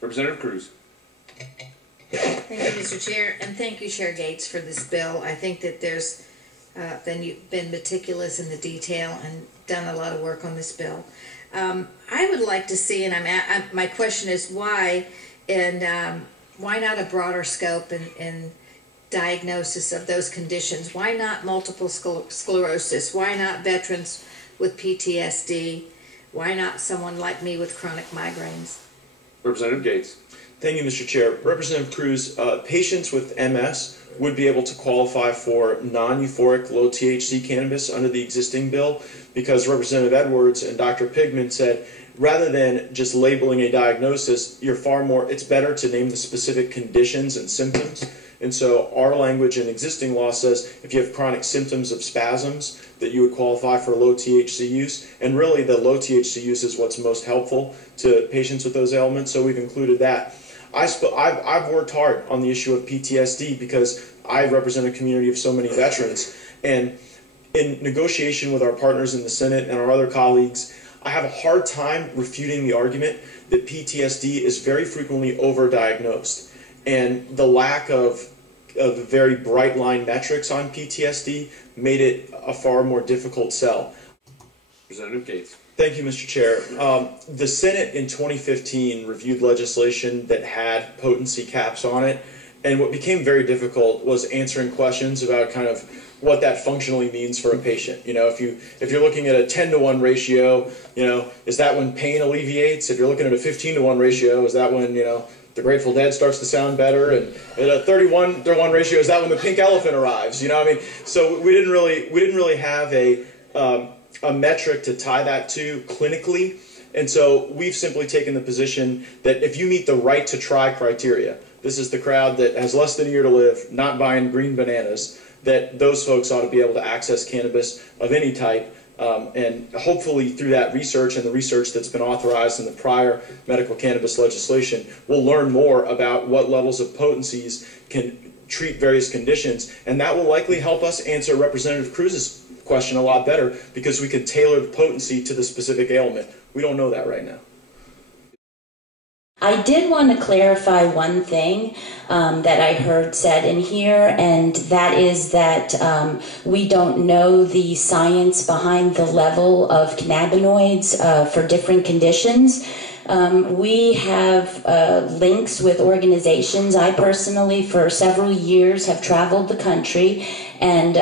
Representative Cruz. Thank you, Mr. Chair, and thank you, Chair Gates, for this bill. I think that there's you've been meticulous in the detail and done a lot of work on this bill. I would like to see, and my question is why, and why not a broader scope in diagnosis of those conditions? Why not multiple sclerosis? Why not veterans with PTSD? Why not someone like me with chronic migraines? Representative Gates. Thank you, Mr. Chair. Representative Cruz, patients with MS would be able to qualify for non-euphoric, low-THC cannabis under the existing bill because Representative Edwards and Dr. Pigman said rather than just labeling a diagnosis, it's better to name the specific conditions and symptoms. And so our language in existing law says if you have chronic symptoms of spasms that you would qualify for low THC use. And really the low THC use is what's most helpful to patients with those ailments, so we've included that. I've worked hard on the issue of PTSD because I represent a community of so many veterans. And in negotiation with our partners in the Senate and our other colleagues, I have a hard time refuting the argument that PTSD is very frequently overdiagnosed. And the lack of very bright line metrics on PTSD made it a far more difficult sell. Representative Gates. Thank you, Mr. Chair. The Senate in 2015 reviewed legislation that had potency caps on it, and what became very difficult was answering questions about kind of what that functionally means for a patient. You know, if you're looking at a 10-to-1 ratio, you know, is that when pain alleviates? If you're looking at a 15-to-1 ratio, is that when, you know, the Grateful Dead starts to sound better? And at a 31-to-1 ratio, is that when the pink elephant arrives? You know, I mean, so we didn't really have a metric to tie that to clinically, and so we've simply taken the position that if you meet the right to try criteria, this is the crowd that has less than a year to live, not buying green bananas, that those folks ought to be able to access cannabis of any type, and hopefully through that research and the research that's been authorized in the prior medical cannabis legislation, we'll learn more about what levels of potencies can treat various conditions, and that will likely help us answer Representative Cruz's question a lot better because we could tailor the potency to the specific ailment. We don't know that right now. I did want to clarify one thing that I heard said in here, and that is that we don't know the science behind the level of cannabinoids for different conditions. We have links with organizations. I personally, for several years, have traveled the country and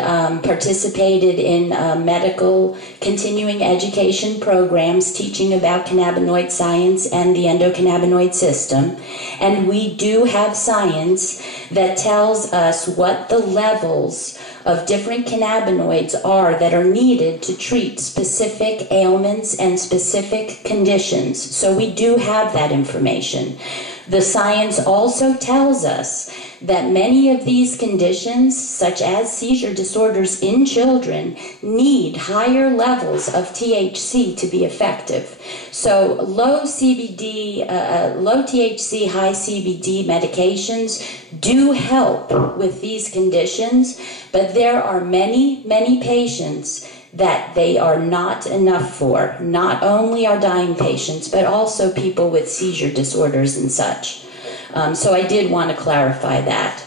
participated in medical continuing education programs teaching about cannabinoid science and the endocannabinoid system. And we do have science that tells us what the levels of different cannabinoids are that are needed to treat specific ailments and specific conditions. So we do have that information. The science also tells us that many of these conditions, such as seizure disorders in children, need higher levels of THC to be effective. So low THC, high CBD medications do help with these conditions, but there are many, many patients that they are not enough for. Not only our dying patients, but also people with seizure disorders and such. So I did want to clarify that.